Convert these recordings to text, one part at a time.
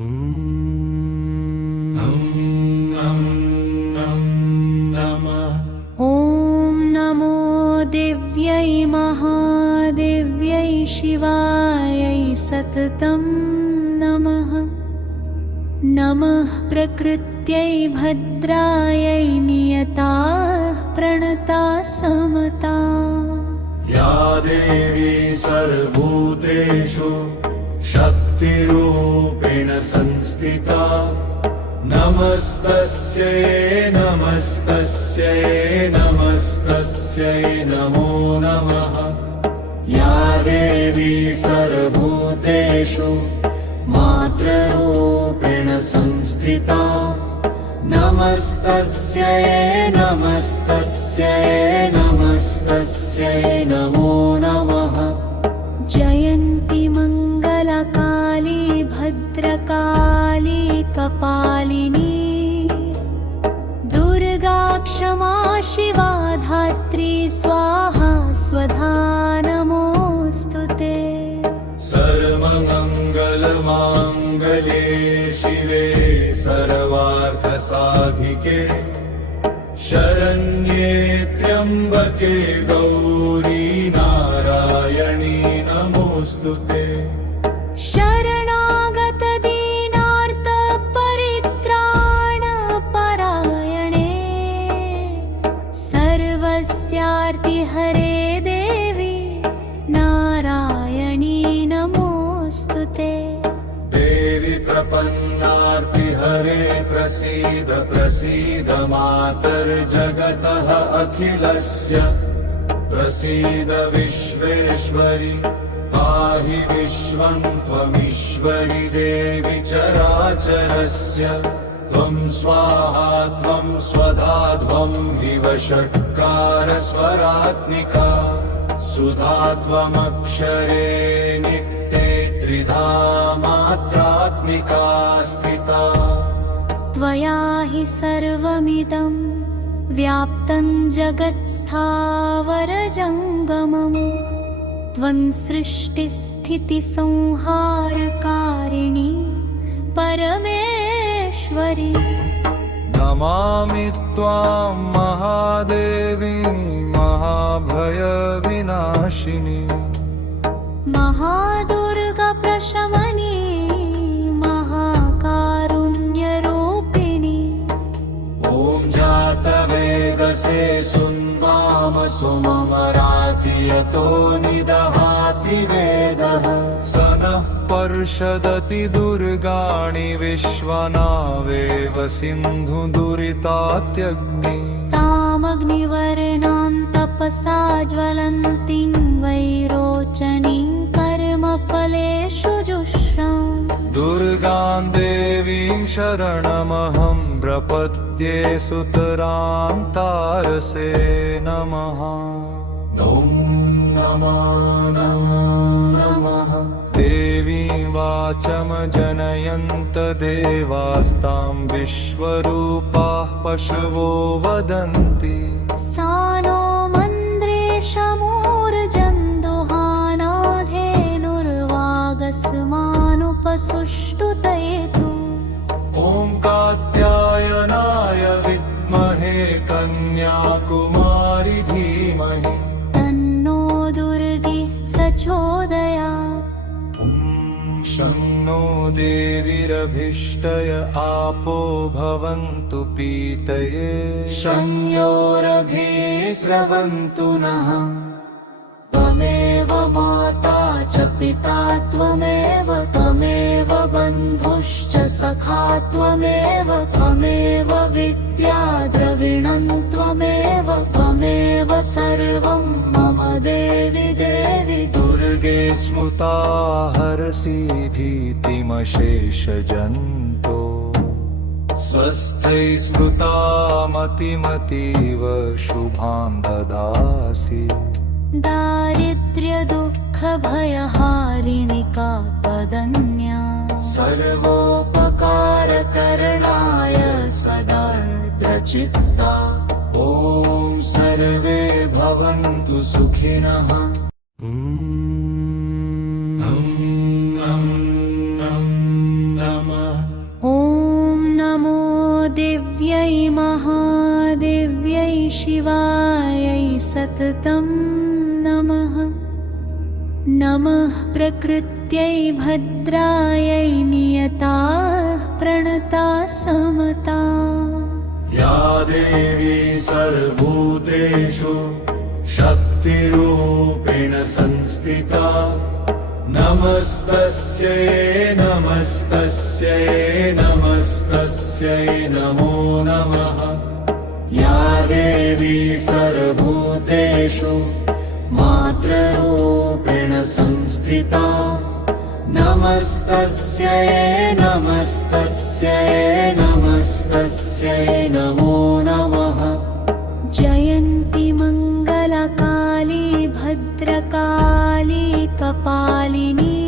ॐ नमो दिव्यै महादेव्यै शिवायै सततं नमः। नमः प्रकृत्यै भद्रायै नियता प्रणता समता। या देवी सर्वभूतेषु शक्तिरूपेण संस्थिता, नमस्तस्यै नमस्तस्यै नमस्तस्यै नमो नमः। या देवी सर्वभूतेषु मातृरूपेण संस्थिता, नमस्तस्यै नमस्तस्यै नमस्तस्यै नमो नमः। जयन्ती मङ्गलकाली भद्रकाली कपालिनी, दुर्गा क्षमा शिवा धात्री स्वाहा स्वधा नमोऽस्तु ते। सर्वमङ्गलमाङ्गल्ये शिवे सर्वार्थसाधिके, शरण्ये त्र्यम्बके गौरी नारायणी नमोऽस्तु ते। शरणागत दीनार्त परित्राण परायणे, सर्वस्यार्ति हरे देवी नारायणी नमोऽस्तु ते। देवी प्रपन्नार्ति हरे प्रसीद प्रसीद मातर्जगतः अखिलस्य, प्रसीद विश्वेश्वरि पाहि विश्वं त्वमीश्वरि देवि चराचरस्य। त्वं स्वाहा त्वं स्वधा त्वं हिव षट्कार स्वरात्मिका, सुधा त्वमक्षरे नित्ये त्रिधा मात्रात्मिका स्थिता। त्वया हि सर्वमिदं व्याप्तं जगत्स्थावरजङ्गमम्। त्वं सृष्टिस्थितिसंहारकारिणी परमेश्वरी। नमामि त्वां महादेवी महाभयविनाशिनी, महादुर्गा प्रशमनी महाकारुण्यरूपिणी। ॐ जातवेदसे सुन्माम सुममराति यतो निदहाति वेदः। स नः पर्षदति दुर्गाणि विश्वनावेव सिन्धुदुरितात्यग्नि। तामग्निवर्णां तपसा ज्वलन्तीं वैरोचनीं कर्मफलेषु जुष्टाम्। दुर्गां देवीं शरणमहं प्रपद्ये, सुतरां तारसे नमः। ॐ नमो नमो नमः। देवीं वाचं जनयन्त देवास्तां विश्वरूपाः पशवो वदन्ति। सा नो मन्द्रेशमूर्जन्दुहानाधेनुर्वागस्मानुपसुष्टुतयेतु। ॐ कात्यायनाय विद्महे कन्याकुमारी धीमहि, तन्नो दुर्गी प्रचोदयात्। शं नो देवीरभीष्टय आपो भवन्तु पीतये। संयोरभिस्रवन्तु नः। त्वमेव माता च पिता त्वमेव, त्वमेव बन्धुश्च सखा त्वमेव, त्वमेव विद्या द्रविणं त्वमेव, त्वमेव सर्वं मम देवि देवि। दुर्गे स्मृता हरसि भीतिमशेषजन्तो, स्वस्थै स्मृता मतिमतीव शुभां ददासि। दारिद्र्यदुःखभयहारिणि का त्वदन्या, सर्वोपकारकरणाय सदार्द्रचित्ता। ॐ सर्वे भवन्तु सुखिनः। नमः। सततं नमः। नमः प्रकृत्यै भद्रायै नियता प्रणता समता। या देवी सर्वभूतेषु शक्तिरूपेण संस्थिता नमस्तस्यै नमस्तस्यै नमस्तस्यै नमो नमः। या देवी सर्वभूतेषु मातृरूपेण संस्थिता नमस्तस्यै नमस्तस्यै नमस्तस्यै नमो नमः। जयन्ती मङ्गलकाली भद्रकाली कपालिनी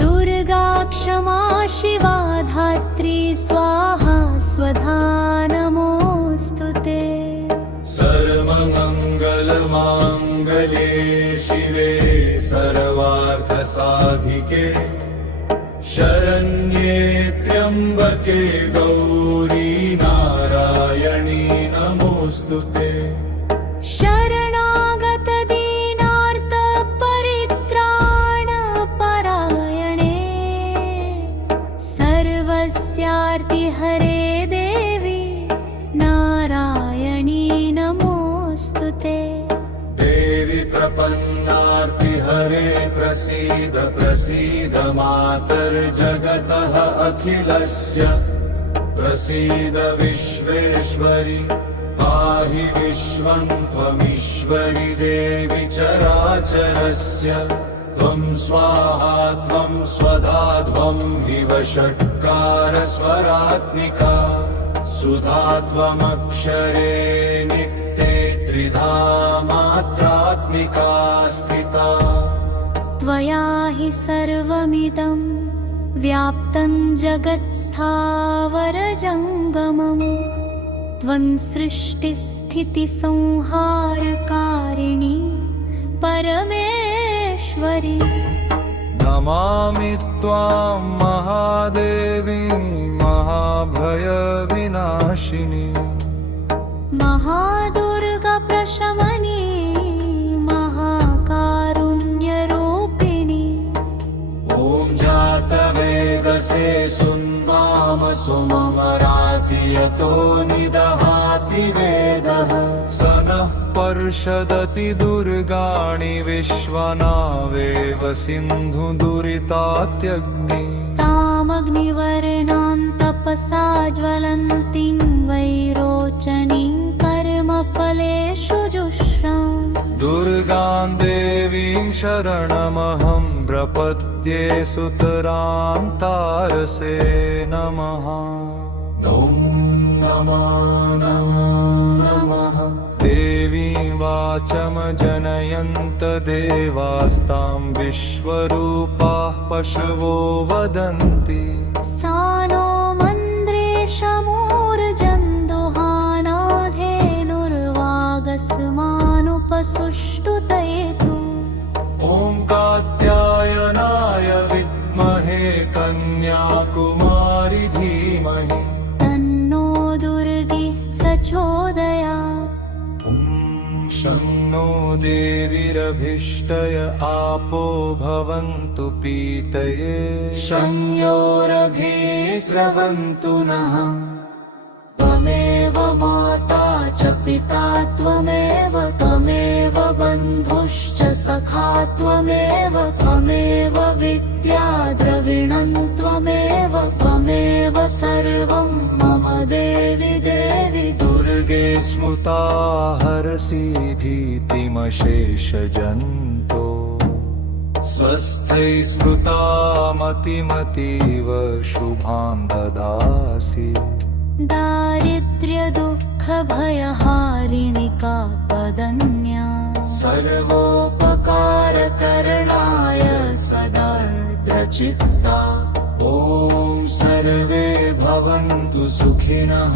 दुर्गा क्षमा शिवा धात्री स्वाहा स्वधा नमोऽस्तु ते। सर्वमङ्गलमाङ्गल्ये शिवे सर्वार्थसाधिके शरण्ये त्र्यम्बके गौरी नारायणी नमोऽस्तु ते। शरणागत दीनार्त परित्राण परायणे सर्वस्यार्ति हरे देवी नारायणी नमोऽस्तु ते। देवी प्रपन्नार्तिहरे प्रसीद प्रसीद मातर्जगतः अखिलस्य प्रसीद विश्वेश्वरि पाहि विश्वं त्वमीश्वरि देवि चराचरस्य। त्वं स्वाहा त्वं स्वधा त्वं हि षट्कार स्वरात्मिका सुधा त्वमक्षरे नित्ये त्रिधा मात्रात्मिका स्थिता। त्वया हि सर्वमिदं व्याप्तं जगत्स्थावरजङ्गमम्। त्वं सृष्टिस्थितिसंहारकारिणी परमेश्वरी। नमामि त्वां महादेवी महाभयविनाशिनी महादुर्गा प्रशमनी महाकारुण्यरूपिणी। ॐ जातवेदसे सुन्वाम सुममराति यतो निदहाति वेदः। स नः पर्षदति दुर्गाणि विश्वनावेव सिन्धुदुरितात्यग्नि। तामग्निवर्णां तपसा ज्वलन्तीं वैरोचनीं कर्मफलेषु जुष्राम्। दुर्गां देवीं शरणमहं प्रपद्ये सुतरां तारसे नमः। ॐ नमो नमो नमः। देवीं वाचं जनयन्त देवास्तां विश्वरूपाः पशवो वदन्ति। सा नो मन्द्रेशमूर्जन्दुहानाधेनुर्वागस्मानुपसुष्टुतयेतु। ॐ कात्यायनाय विद्महे कन्याकुमारि धीमहि तन्नो दुर्गी प्रचोदयात्। शं नो देवीरभीष्टय आपो भवन्तु पीतये। संयोरभिस्रवन्तु नः। त्वमेव माता च पिता त्वमेव त्वमेव बन्धुश्च सखा त्वमेव त्वमेव विद्या द्रविणं त्वमेव त्वमेव सर्वं मम देवि देवि दुर्गे स्मृता हरसि भीतिमशेषजन्तो। स्वस्थै स्मृतामतिमतीव शुभां ददासि। दारिद्र्यदुःखभयहारिणि कापदन्या। सर्वोपकारकरणाय सदार्द्रचित्ता। ॐ सर्वे भवन्तु सुखिनः।